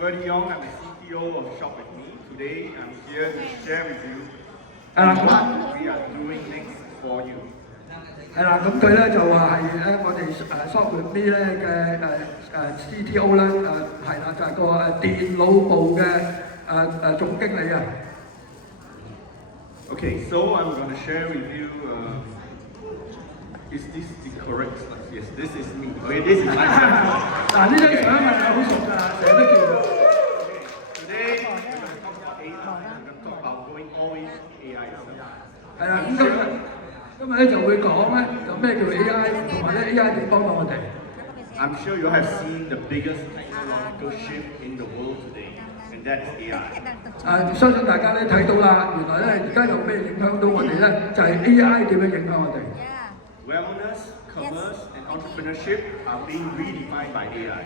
Very Young, I'm the CTO of Shop With Me. Today, I'm here to share with you what we are doing next for you. 係啦，咁佢咧就話係咧我哋Shop With Me 咧嘅CTO 咧係啦，就係個電腦部嘅總經理啊。Okay, so I'm going to share with you. Is this the correct slide? Yes, this is me. Okay, this is my slide. 嗱呢張相係好熟㗎，成日都見到。Today, we're going to talk about AI. We're going to talk about going all in AI itself. 係啦，咁今日咧就會講咧，就咩叫 AI， 同埋咧 AI 點幫到我哋。I'm sure you have seen the biggest technological shift in the world today, and that's AI. 相信大家咧睇到啦，原來咧而家有咩影響到我哋咧，就係 AI 點樣影響我哋。Wellness, commerce, and entrepreneurship are being redefined by AI.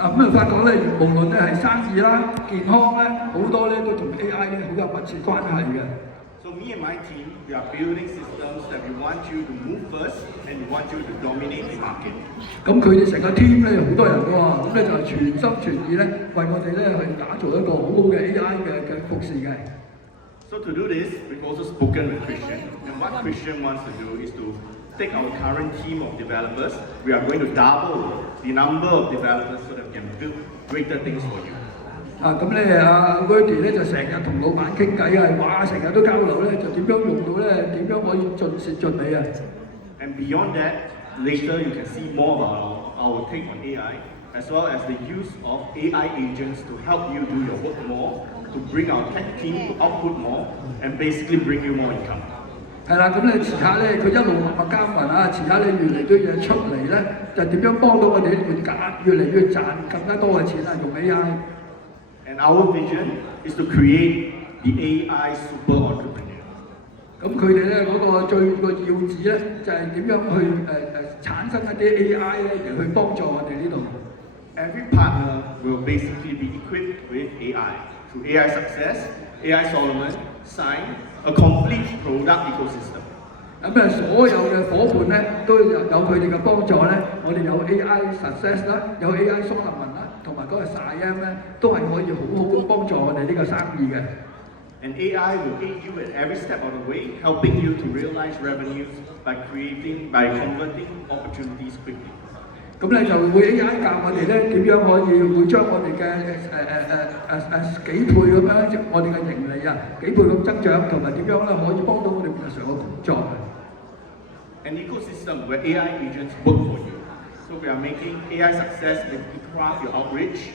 咁發覺咧，無論咧係生意啦、健康咧，好多咧都同 AI 咧好有密切關係嘅。So me and my team, we are building systems that we want you to move first and we want you to dominate the market. 咁佢哋成個 team 咧好多人喎，咁咧就係全心全意咧為我哋咧去打造一個好好嘅 AI 嘅服侍嘅。So to do this, we've also spoken with Christian, and what Christian wants to do is to take our current team of developers. We are going to double the number of developers so that we can build greater things for you. 咁咧Wordy 咧就成日同老闆傾偈啊，哇！成日都交流咧，就點樣用到咧？點樣可以盡善盡美啊 And beyond that, later you can see more about our take on AI, as well as the use of AI agents to help you do your work more, to bring our tech team to output more, and basically bring you more income. 係啦，咁咧遲下咧佢一路默默耕耘啊，遲下你越嚟越嘢出嚟咧，就點樣幫到我哋越嚟越賺更加多嘅錢啊？用 AI。And our vision is to create the AI super entrepreneur. 咁佢哋咧嗰個最個要旨咧，就係點樣去產生一啲 AI 咧，而去幫助我哋呢度。Every partner will basically be equipped with AI. Through AI Success, AI Solomon, Sign, a complete product ecosystem. 所有嘅伙伴咧都有佢哋嘅幫助咧，我哋有 AI Success 啦，有 AI Solomon 啦，同埋嗰個 Siam 咧，都係可以好好咁幫助我哋呢個生意嘅。And AI will aid you at every step of the way, helping you to realize revenues by converting opportunities quickly. 咁咧就會 AI 教我哋咧點樣可以會將我哋嘅幾倍咁樣，我哋嘅盈利啊幾倍咁增長，同埋點樣咧可以幫到我哋日常嘅工作。An ecosystem where AI agents work for you. So we are making AI Success to craft your outreach,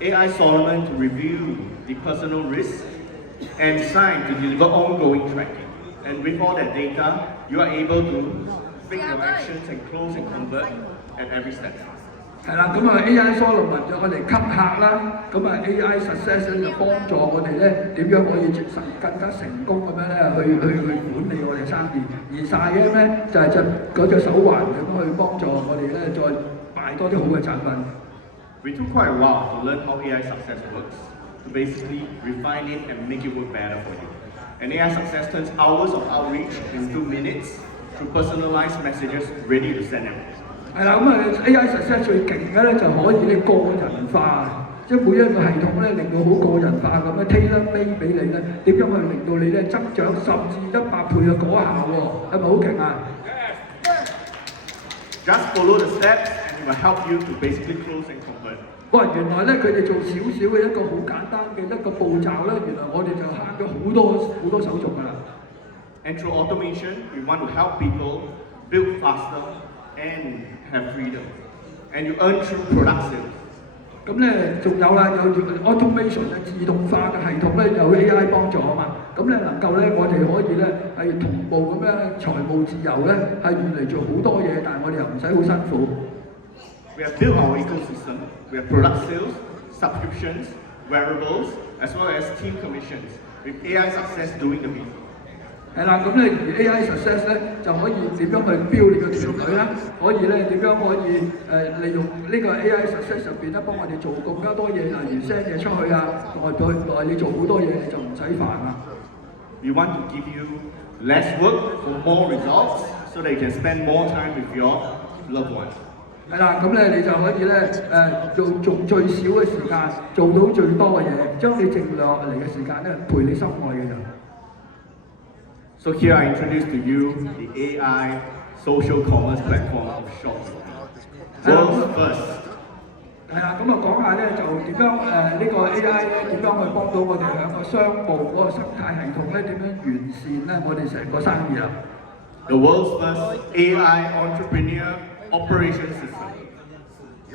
AI Solomon to review the personal risks, and Sign to deliver ongoing tracking. And with all that data, you are able to make your actions and close and convert at every step. 係啦，咁AI Solomon 就我哋吸客啦，AI Success 咧就幫助我哋咧點樣可以更加成功咁樣咧去管理我哋生意，而Siam咧就係嗰隻手環咁去幫助我哋咧再賣多啲好嘅產品。We took quite a while to learn how AI Success works, to basically refine it and make it work better for you. And AI Success turns hours of outreach into minutes through personalized messages ready to send out. 係啦，AI Success 最勁嘅咧就可以咧個人化，即係每一個系統咧令到好個人化咁樣 tailor-made 俾你咧，點樣去令到你咧增長甚至100倍嘅果效喎，係咪好勁啊 ？Just follow the steps and it will help you to basically close and convert. 哇！原來咧佢哋做少少嘅一個好簡單嘅一個步驟咧，原來我哋就慳咗好多手續㗎啦。And through automation, we want to help people build faster and have freedom. And you earn through product sales. 咁咧仲有啦，有 automation 嘅自動化嘅系統咧，有 AI 幫助啊嘛。咁咧能夠咧，我哋可以咧係同步咁樣財務自由咧，係原嚟做好多嘢，但係我哋又唔使好辛苦。We have built our ecosystem. We have product sales, subscriptions, wearables, as well as team commissions, with AI Success doing the business. 係啦，咁咧而 AI Success 咧就可以點樣去標你個團隊啦，可以咧點樣可以利用呢個 AI Success 入邊咧幫我哋做更加多嘢，例如 send 嘢出去啊，代你做好多嘢，你就唔使煩啦。We want to give you less work for more results, so that you can spend more time with your loved ones. 係啦，咁咧你就可以咧做最少嘅時間，做到最多嘅嘢，將你剩落嚟嘅時間咧陪你心愛嘅人。So here I introduce to you the AI social commerce platform of Shopee. World's first. 係啦，咁啊講下咧就點樣呢個 AI 咧點樣去幫到我哋喺個商務嗰個生態系統咧點樣完善咧我哋成個生意啦。The world's first AI entrepreneur operation system.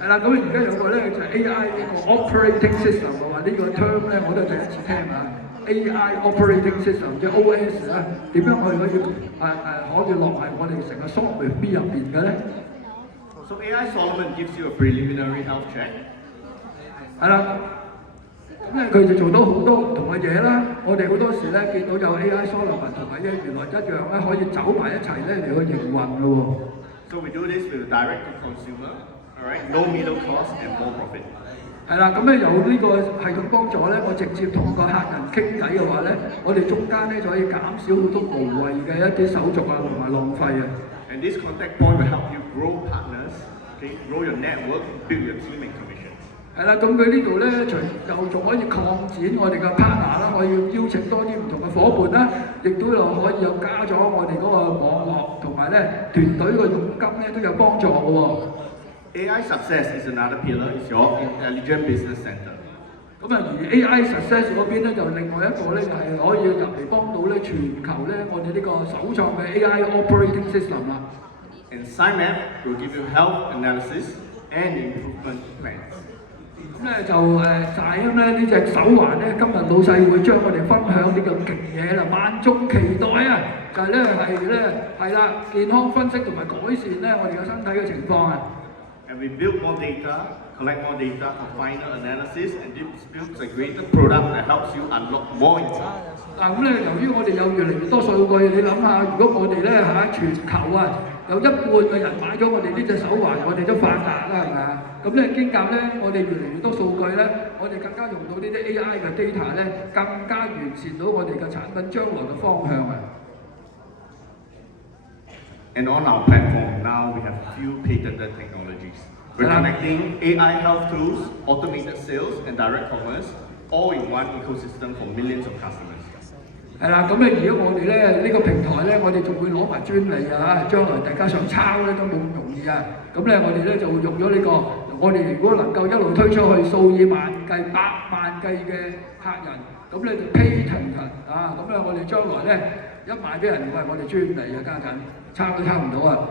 係啦，咁而家有個咧就係 AI 呢個 operating system 嘅話，呢個 term 咧我都係第一次聽啊。AI operating system 即係 OS 咧，點樣可以可以落喺我哋成個 software 入邊嘅咧？ So AI Solomon gives you a preliminary health check. 係啦，咁咧佢就做到好多唔同嘅嘢啦。我哋好多時咧見到有 AI Solomon 同埋原來一樣咧，可以走埋一齊咧嚟去營運嘅喎。So we do this with direct to consumer, all right, no middle cost and more profit. 係啦，咁咧有呢個系統幫助咧，我直接同個客人傾偈嘅話咧，我哋中間咧就可以減少好多無謂嘅一啲手續啊同埋浪費啊。And this contact point will help you grow partners, okay, grow your network, build your team and commission. 係啦，咁佢呢度咧，又仲可以擴展我哋嘅 partner 啦，可以邀請多啲唔同嘅伙伴啦，亦都又可以有加咗我哋嗰個網絡同埋咧團隊嘅佣金咧都有幫助嘅喎。AI success is another pillar, is your intelligent business center. 咁啊，而 AI success 嗰邊咧就另外一個咧就係可以入嚟幫到咧全球咧我哋呢個首創嘅 AI operating system 啦。And SciMap will give you health analysis and improvement plans. 咁咧就SciMap咧呢隻手環咧，今日老細會將我哋分享呢個勁嘢啦，萬眾期待啊！就係係啦，健康分析同埋改善咧我哋嘅身體嘅情況啊！ And we build more data, collect more data for final analysis, and this builds a greater product that helps you unlock more income. 嗱咁咧，由於我哋有越嚟越多數據，你諗下，如果我哋咧全球啊有一半嘅人買咗我哋呢隻手環，我哋都發達啦，係咪啊？咁咧經夾咧，我哋越嚟越多數據咧，我哋更加用到呢啲 AI 嘅 data 咧，更加完善到我哋嘅產品將來嘅方向啊！ And on our platform now we have few patented technologies. We're connecting AI health tools, automated sales, and direct commerce all in one ecosystem for millions of customers. 係啦，咁咧如果我哋咧呢個平台咧，我哋仲會攞埋專利啊！將來大家想抄咧都冇咁容易啊！咁咧我哋咧就會用咗呢個，我哋如果能夠一路推出去數以萬計、百萬計嘅客人，咁咧就 patent 啊！咁咧我哋將來咧一賣俾人，喂我哋專利啊加緊，抄都抄唔到啊！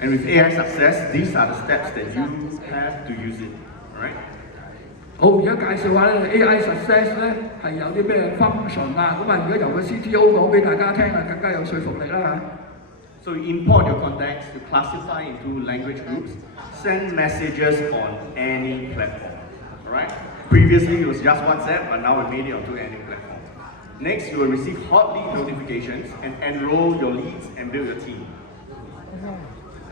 And with AI success, these are the steps that you have to use it. All right? 好，而家介紹下咧 AI success 咧係有啲咩 function 啊？咁啊，而家由個 CTO 講俾大家聽啊，更加有說服力啦嚇。So you import your contacts, you classify into language groups, send messages on any platform. All right? Previously it was just WhatsApp, but now we made it onto any platform. Next, you will receive hot lead notifications and enroll your leads and build your team.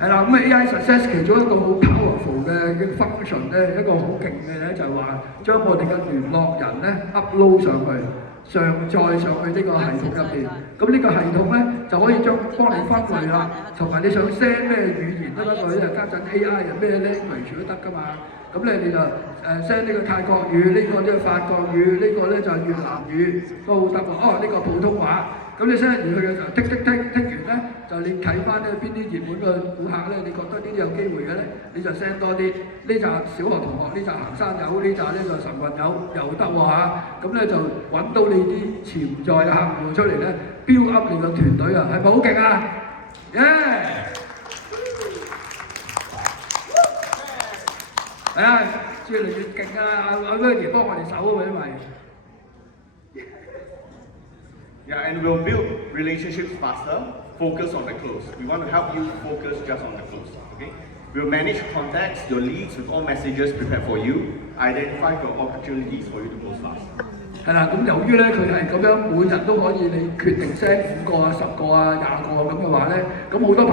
係啦，咁啊 AI success 其中一個好 powerful 嘅 function 咧，一個好勁嘅咧就係話將我哋嘅聯絡人咧 upload 上去，上載上去呢個系統入邊。咁呢個系統咧就可以幫你分類啦，同埋你想 send 咩語言都得，佢就加陣 AI 啊咩 language 都得㗎嘛。咁咧你就send 呢個泰國語，呢個呢個法國語，呢個咧就係越南語都得喎。哦，呢個普通話。咁你 send 完去嘅時候，剔完咧，就你睇翻咧邊啲熱門嘅顧客咧，你覺得呢啲有機會嘅咧，你就 send 多啲。呢紮小學同學，呢紮行山友，呢紮咧就晨運友又得喎嚇。咁咧就揾到你啲潛在嘅客戶出嚟咧，build up 你個團隊啊，係咪好勁啊？耶！係啊，越嚟越勁啊！阿 Wendy 幫我哋手啊，因為。Yeah, and we'll build relationships faster, focus on the close. We want to help you focus just on the close, okay? We'll manage contacts, your leads with all messages prepared for you, identify your opportunities for you to close fast. 係啦，咁由於咧佢係咁樣每日都可以你決定 send 5個啊、10個啊、20個咁嘅話咧，咁好多朋友